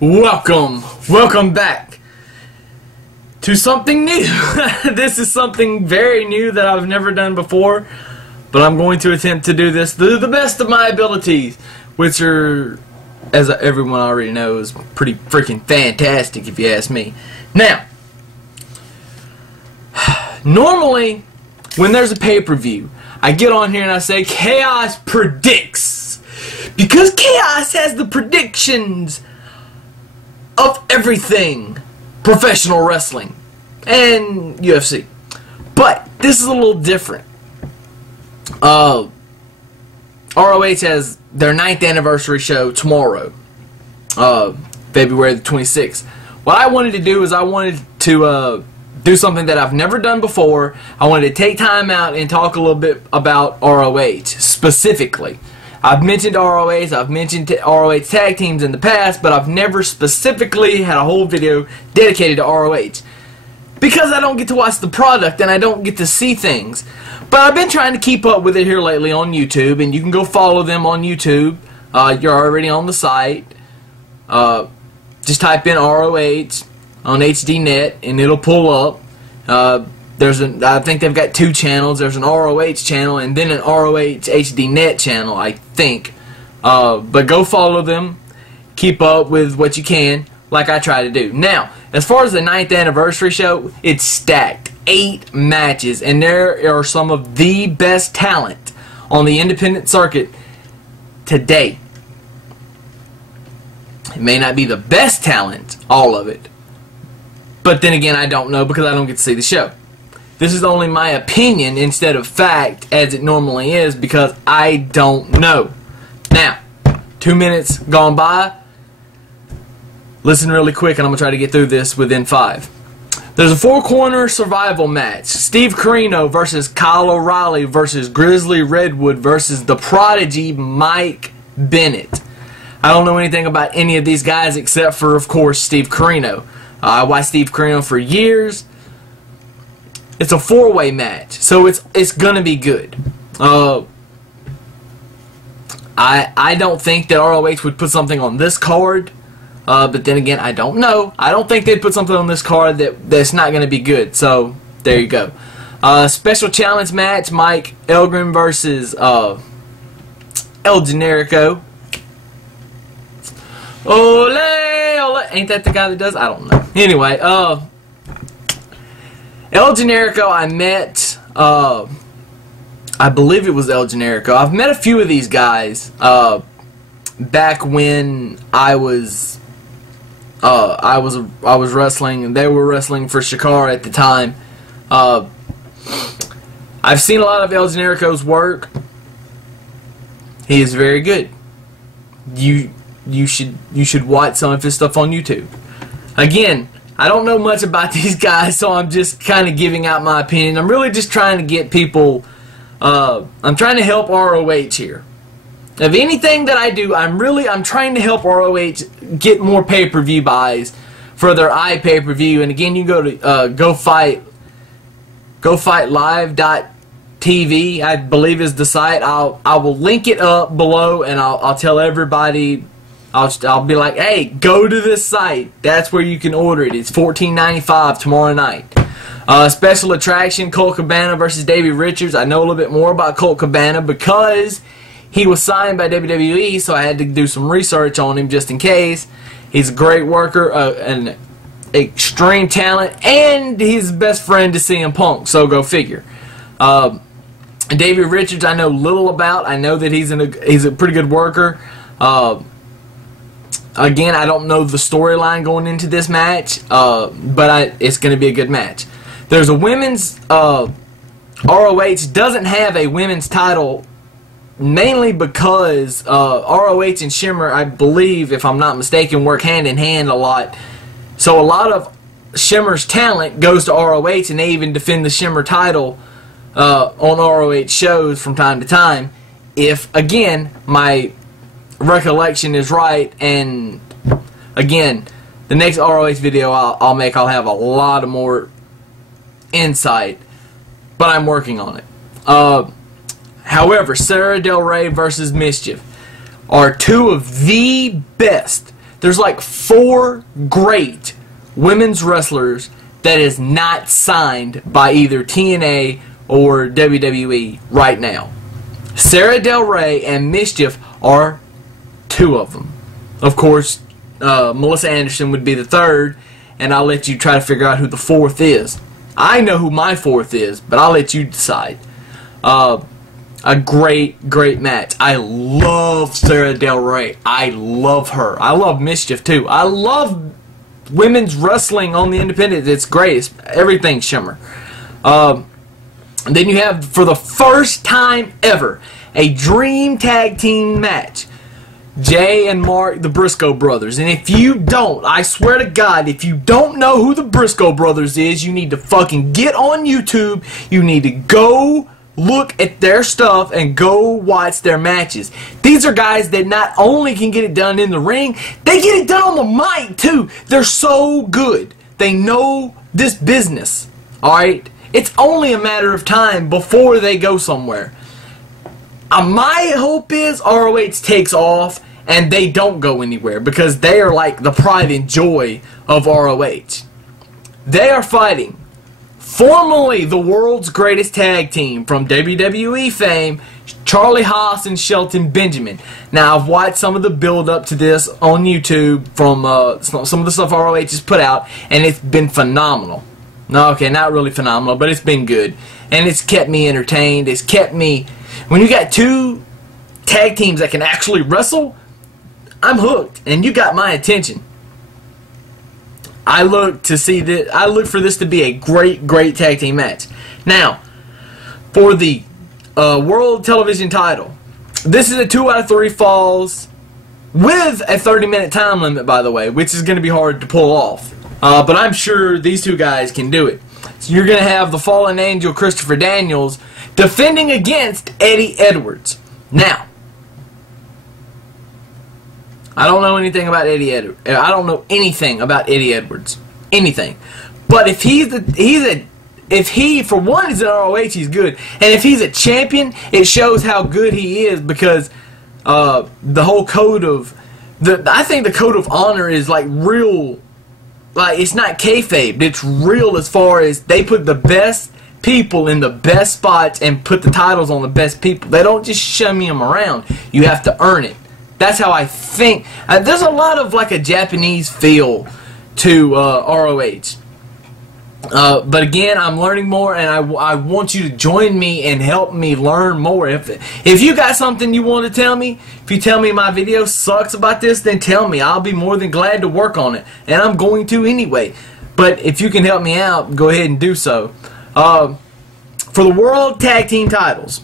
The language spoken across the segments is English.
Welcome back to something new. This is something very new that I've never done before, but I'm going to attempt to do this to the best of my abilities, which are, as everyone already knows, pretty freaking fantastic if you ask me. Now, normally when there's a pay-per-view, I get on here and I say Chaos predicts, because Chaos has the predictions of everything professional wrestling and UFC. But this is a little different. ROH has their 9th anniversary show tomorrow, February the 26th. What I wanted to do is I wanted to do something that I've never done before. I wanted to take time out and talk a little bit about ROH specifically. I've mentioned ROH, I've mentioned ROH tag teams in the past, but I've never specifically had a whole video dedicated to ROH. Because I don't get to watch the product and I don't get to see things. But I've been trying to keep up with it here lately on YouTube, and you can go follow them on YouTube. You're already on the site. Just type in ROH on HDNet and it'll pull up. I think they've got 2 channels. There's an ROH channel and then an ROH HDNet channel, I think. But go follow them. Keep up with what you can, like I try to do. Now, as far as the 9th anniversary show, it's stacked. 8 matches, and there are some of the best talent on the independent circuit today. It may not be the best talent, all of it. But then again, I don't know because I don't get to see the show. This is only my opinion instead of fact, as it normally is, because I don't know. Now, 2 minutes gone by. Listen really quick, and I'm going to try to get through this within 5. There's a 4-corner survival match. Steve Corino versus Kyle O'Reilly versus Grizzly Redwood versus the Prodigy Mike Bennett. I don't know anything about any of these guys except for, of course, Steve Corino. I watched Steve Corino for years. It's a 4-way match, so it's gonna be good. I don't think that ROH would put something on this card, but then again, I don't know. I don't think they'd put something on this card that's not gonna be good. So there you go. Special challenge match: Mike Elgin versus El Generico. Ole, ole. Ain't that the guy that does? I don't know. Anyway, El Generico, I met, I believe it was El Generico. I've met a few of these guys back when I was wrestling, and they were wrestling for Shakara at the time. I've seen a lot of El Generico's work. He is very good. You should watch some of his stuff on YouTube. Again, I don't know much about these guys, so I'm just kind of giving out my opinion. I'm really just trying to get people, I'm trying to help ROH here. Of anything that I do, I'm trying to help ROH get more pay-per-view buys for their iPay-per-view. And again, you can go to GoFightLive.tv, I believe is the site. I will link it up below, and I'll tell everybody. I'll be like, hey, go to this site. That's where you can order it. It's $14.95 tomorrow night. Special attraction: Colt Cabana versus Davey Richards. I know a little bit more about Colt Cabana because he was signed by WWE, so I had to do some research on him just in case. He's a great worker, an extreme talent, and he's best friend to CM Punk, so go figure. Davey Richards I know little about. I know that he's a pretty good worker. Again, I don't know the storyline going into this match, but it's going to be a good match. There's a women's... ROH doesn't have a women's title, mainly because ROH and Shimmer, I believe, if I'm not mistaken, work hand in hand a lot. So a lot of Shimmer's talent goes to ROH, and they even defend the Shimmer title on ROH shows from time to time. If, again, my recollection is right, and again, the next ROH video I'll have a lot of more insight, but I'm working on it. However, Sarah Del Rey versus Mischief are 2 of the best there's like 4 great women's wrestlers that is not signed by either TNA or WWE right now. Sarah Del Rey and Mischief are 2 of them. Of course, Melissa Anderson would be the 3rd, and I'll let you try to figure out who the 4th is. I know who my 4th is, but I'll let you decide. A great match. I love Sarah Del Rey. I love her. I love Mischief too. I love women's wrestling on the independent. It's great. It's everything Shimmer. Then you have, for the first time ever, a dream tag team match. Jay and Mark, the Briscoe brothers. And if you don't, I swear to God, if you don't know who the Briscoe brothers is, you need to fucking get on YouTube. You need to go look at their stuff and go watch their matches. These are guys that not only can get it done in the ring, they get it done on the mic too. They're so good. They know this business. Alright? It's only a matter of time before they go somewhere. My hope is ROH takes off and they don't go anywhere, because they are like the pride and joy of ROH. They are fighting formerly the world's greatest tag team from WWE fame, Charlie Haas and Shelton Benjamin. Now, I've watched some of the build up to this on YouTube from some of the stuff ROH has put out, and it's been phenomenal. No, okay, not really phenomenal, but it's been good. And it's kept me entertained. It's kept me... When you got 2 tag teams that can actually wrestle, I'm hooked, and you got my attention. I look for this to be a great tag team match. Now, for the World Television title, this is a 2 out of 3 falls with a 30-minute time limit, by the way, which is going to be hard to pull off. But I'm sure these 2 guys can do it. So you're going to have the Fallen Angel Christopher Daniels defending against Eddie Edwards. Now, I don't know anything about Eddie Edwards. I don't know anything about Eddie Edwards. Anything. But if if he, for one, is in ROH, he's good. And if he's a champion, it shows how good he is, because the whole code of... I think the code of honor is like real... Like, it's not kayfabe. It's real as far as they put the best people in the best spots and put the titles on the best people. They don't just shimmy them around. You have to earn it. That's how I think. There's a lot of like a Japanese feel to ROH. But again, I'm learning more, and I want you to join me and help me learn more. If you got something you want to tell me, if you tell me my video sucks about this, then tell me. I'll be more than glad to work on it, and I'm going to anyway. But if you can help me out, go ahead and do so. For the World Tag Team titles,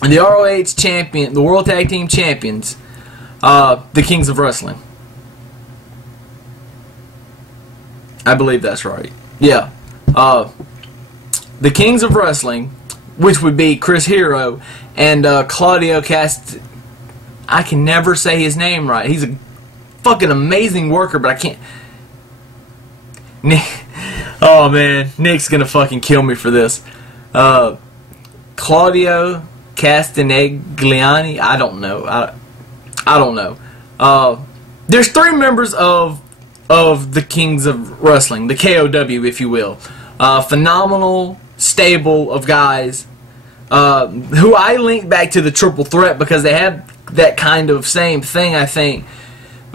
the ROH champion, the World Tag Team champions, the Kings of Wrestling. I believe that's right. Yeah. The Kings of Wrestling, which would be Chris Hero and Claudio Cast... I can never say his name right. He's a fucking amazing worker, but I can't... Nick... Oh, man. Nick's gonna fucking kill me for this. Claudio Castanegliani? I don't know. I don't know. There's 3 members of the Kings of Wrestling, the KOW, if you will. Phenomenal stable of guys who I link back to the Triple Threat, because they have that kind of same thing, I think,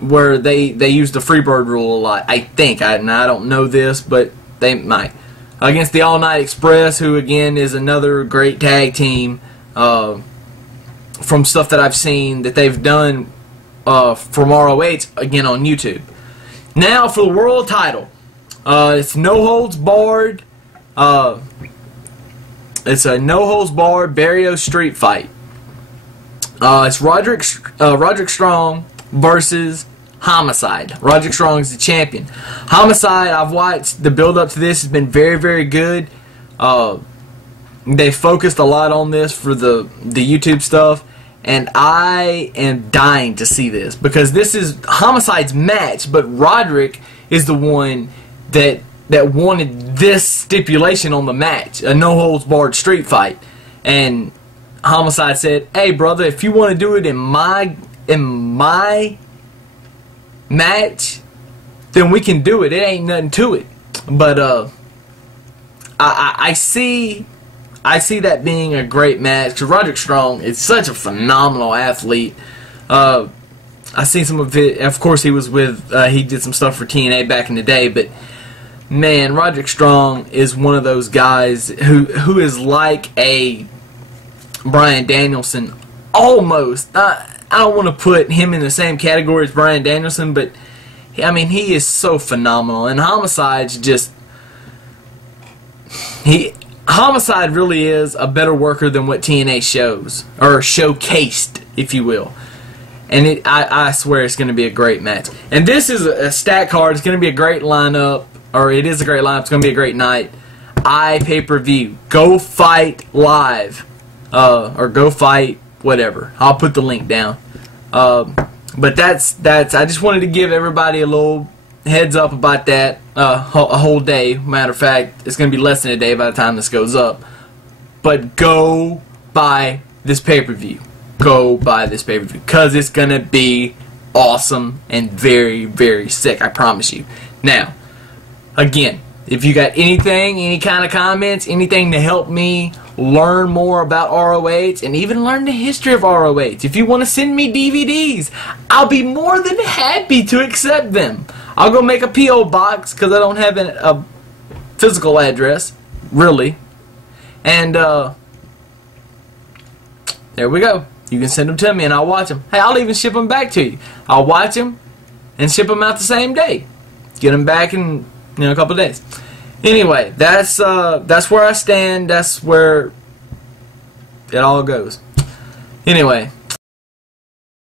where they use the Freebird rule a lot. I think. I don't know this, but they might. Against the All Night Express, who again is another great tag team from stuff that I've seen that they've done from ROH, again on YouTube. Now for the world title, it's no holds barred. It's a no holds barred Barrios street fight. It's Roderick Strong versus Homicide. Roderick Strong is the champion. Homicide, I've watched the build up to this, has been very good. They focused a lot on this for the YouTube stuff. And I am dying to see this, because this is Homicide's match, but Roderick is the one that wanted this stipulation on the match, a no-holds-barred street fight. And Homicide said, "Hey, brother, if you want to do it in my match, then we can do it. It ain't nothing to it. But I see that being a great match because Roderick Strong is such a phenomenal athlete. I seen some of it. Of course, he was with he did some stuff for TNA back in the day, but man, Roderick Strong is one of those guys who is like a Bryan Danielson almost. I don't want to put him in the same category as Bryan Danielson, but I mean, he is so phenomenal. And Homicide's just Homicide really is a better worker than what TNA shows, or showcased, if you will. And I swear it's going to be a great match. And this is a stat card. It's going to be a great lineup, or it is a great lineup. It's going to be a great night. Pay-per-view. Go Fight Live, or Go Fight whatever. I'll put the link down. But that's. I just wanted to give everybody a little heads up about that. A whole day. Matter of fact, it's going to be less than a day by the time this goes up. But go buy this pay-per-view. Go buy this pay-per-view because it's going to be awesome and very, very sick. I promise you. Now, again, if you got anything, any kind of comments, anything to help me learn more about ROH and even learn the history of ROH, if you want to send me DVDs, I'll be more than happy to accept them. I'll go make a P.O. box because I don't have a physical address, really. And there we go. You can send them to me and I'll watch them. Hey, I'll even ship them back to you. I'll watch them and ship them out the same day. Get them back in a couple of days. Anyway, that's where I stand. That's where it all goes. Anyway,